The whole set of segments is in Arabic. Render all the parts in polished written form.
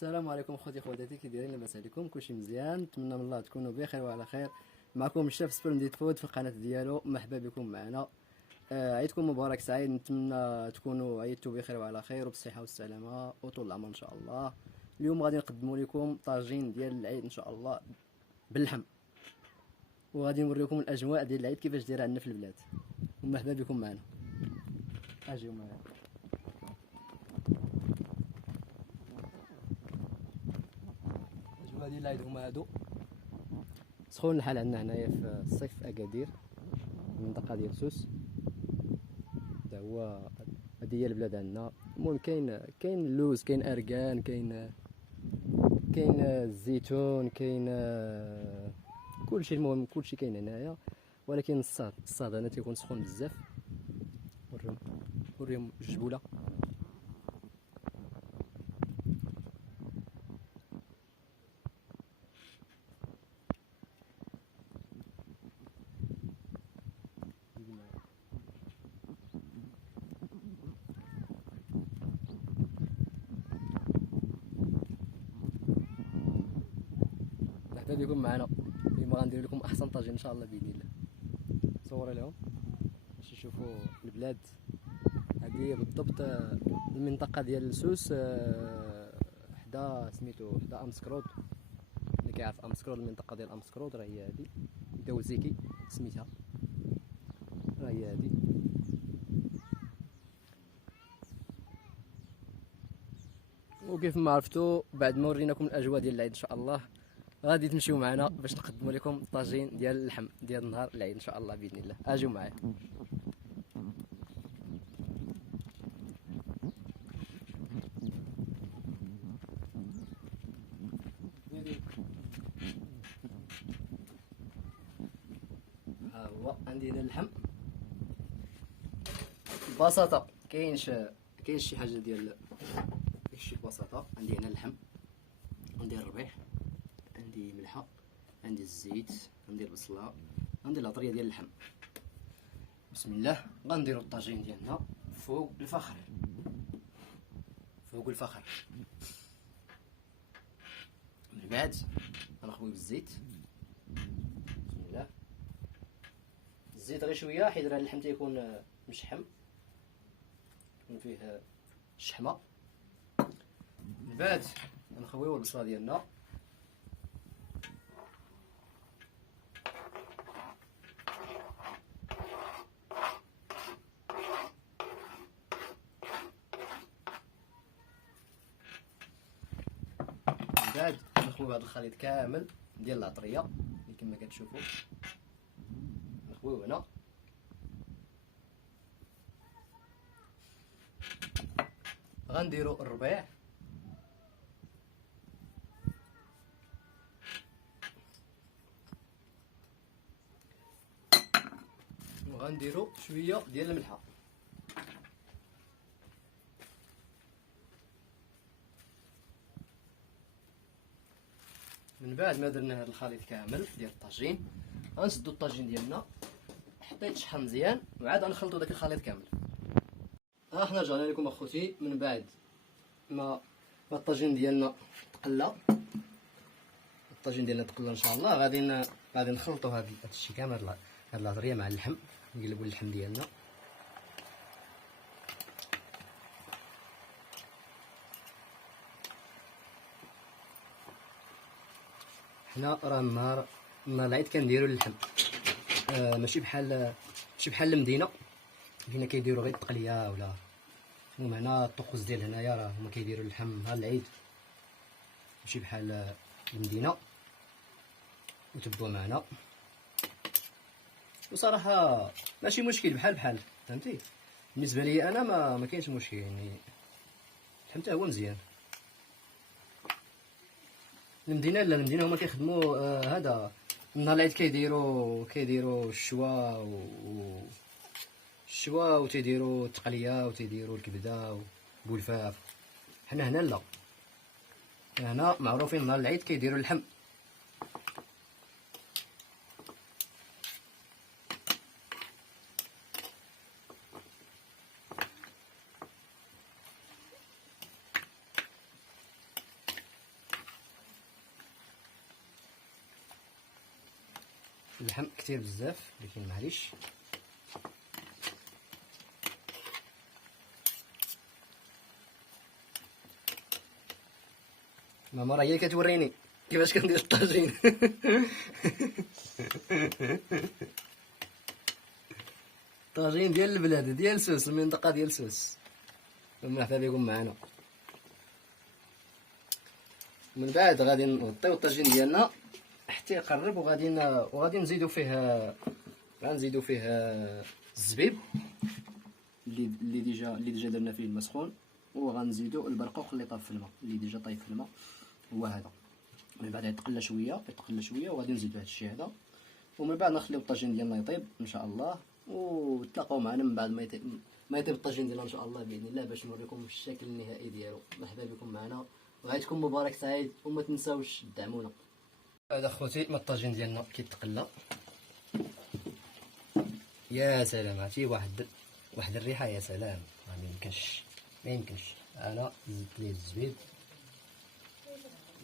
السلام عليكم خوتي خواتاتي، كي دايرين؟ لاباس عليكم؟ كلشي مزيان؟ نتمنى من الله تكونوا بخير وعلى خير. معكم الشيف سبلنديد فود في القناه ديالو، مرحبا بكم معنا. عيدكم مبارك سعيد، نتمنى تكونوا عيدتوا بخير وعلى خير وبالصحه والسلامه وطول العمر ان شاء الله. اليوم غادي نقدموا لكم طاجين ديال العيد ان شاء الله باللحم، وغادي نوريكم الاجواء ديال العيد كيفاش دايره عندنا في البلاد. ومرحبا بكم معنا، اجيو معنا. الاجواء ديال العيد هما هادو، سخون الحال عندنا هنايا في الصيف في اكادير، المنطقه ديال سوس. هذا هو، هذه هي البلاد عندنا. المهم كاين اللوز، كاين اركان، كاين الزيتون، كاين كلشي. المهم كلشي كاين هنايا، ولكن الصاد هنا تيكون سخون بزاف. وريهم الجبوله. مرحبا بكم معنا. اليوم غندير لكم احسن طاجين ان شاء الله باذن الله. صوري لهم باش يشوفوا البلاد. هذه هي بالضبط المنطقه ديال سوس، حدا سميتو حدا امسكرود. اللي كيعرف امسكرود، المنطقه ديال امسكرود راه هي هذه. دوزيكي سميتها، راه هي هذه. وكيف ما عرفتوا، بعد ما وريناكم الاجواء ديال العيد ان شاء الله، غادي تمشيو معنا باش نقدموا لكم الطاجين ديال اللحم ديال نهار العيد ان شاء الله باذن الله. اجيو معايا. ها هو عندي هنا اللحم ببساطه. كاينش شي حاجه ديال داكشي ببساطه. عندي هنا اللحم، عندي الربيح، عندي ملحه، عندي الزيت، عندي البصله، عندي العطريه ديال اللحم. بسم الله. غنديروا الطاجين ديالنا فوق الفخر، فوق الفخر. من بعد غنخوي بالزيت. بسم الله. الزيت غير شويه، حيت راه اللحم تيكون مشحم، يكون فيه الشحمه. من بعد غنخويو البصله ديالنا. من بعد نخويو هذا الخليط كامل ديال العطريه اللي كما كتشوفوا. نخويو هنا. غنديروا الربيع، وغنديروا شويه ديال الملحه. من بعد ما درنا هذا الخليط كامل ديال الطاجين، غنسدوا الطاجين ديالنا. حطيت شحم مزيان، وعاد غنخلطوا داك الخليط كامل. ها حنا رجعنا لكم اخوتي من بعد ما الطاجين ديالنا تقلى. الطاجين ديالنا تقلى ان شاء الله. غادي نخلطوا هذا الشيء كامل، هاد العطريه مع اللحم. نقلبوا اللحم ديالنا. حنا راه نهار العيد كنديروا اللحم، ماشي بحال المدينه. هنا كيديروا غير التقليه ولا. المهم هنا الطقوس ديال هنايا راه هما كيديروا اللحم نهار العيد، ماشي بحال المدينه. وتبعوا معنا، وصراحه ماشي مشكل، بحال فهمتي. بالنسبه لي انا ما كاينش مشكل، يعني اللحم حتى هو مزيان. المدينه لا، المدينه هما كيخدموا هذا نهار العيد كيديروا الشوا وتيديروا التقليه وتيديروا الكبده وبولفاف. حنا هنا لا، هنا معروفين نهار العيد كيديروا اللحم. اللحم كتير بزاف لكن معليش. ماما راه هي كتوريني كيفاش كندير الطاجين. طاجين ديال البلاد ديال سوس، المنطقه ديال سوس. مرحبا بكم معنا. من بعد غادي نغطيو الطاجين ديالنا حتى يقرب، وغادي نزيدو فيه الزبيب اللي ديجا درنا فيه الماء سخون، وغنزيدو البرقوق اللي طاب في الماء، اللي ديجا طايب في الماء هو هذا. من بعد يتقلى شويه وغادي نزيدو هذا الشيء هذا، ومن بعد نخليو الطاجين ديالنا يطيب ان شاء الله، وتلاقاو معنا من بعد ما يطيب الطاجين ديالنا ان شاء الله باذن الله، باش نوريكم الشكل النهائي ديالو. مرحبا بكم معنا، وعيدكم مبارك سعيد، وما تنساوش تدعمونا. هذا خوتي ما الطاجين ديالنا كيتقلى. يا سلام، عرفتي واحد الريحه، يا سلام. ما يمكنش. انا زدت ليه الزبيب،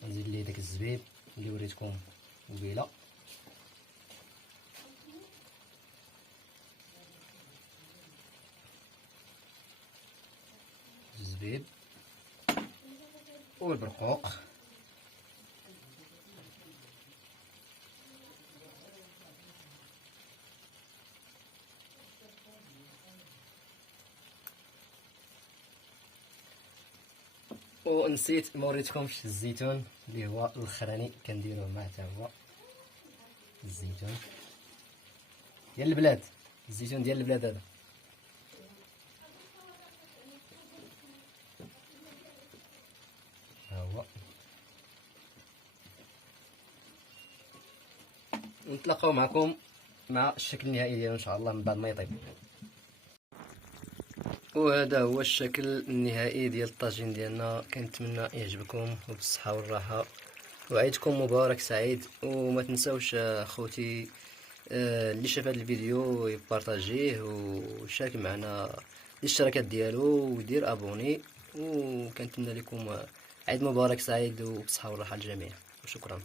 نزيد ليه داك الزبيب اللي وريتكم قبيله. الزبيب والبرقوق، ونسيت ما وريتكمش الزيتون اللي هو الاخراني كنديروه معاه حتى هو. الزيتون ديال البلاد، الزيتون ديال البلاد هذا. ها هو. نتلاقاو معكم مع الشكل النهائي ديالو ان شاء الله من بعد ما يطيب. وهذا هو الشكل النهائي ديال الطاجين ديالنا. كنتمنى يعجبكم وبالصحه والراحه، وعيدكم مبارك سعيد. وما تنساوش خوتي اللي شاف هذا الفيديو يبارطاجيه ويشارك معنا الاشتراكات ديالو ويدير ابوني. وكنتمنى لكم عيد مبارك سعيد وبصحه والراحه للجميع، وشكرا.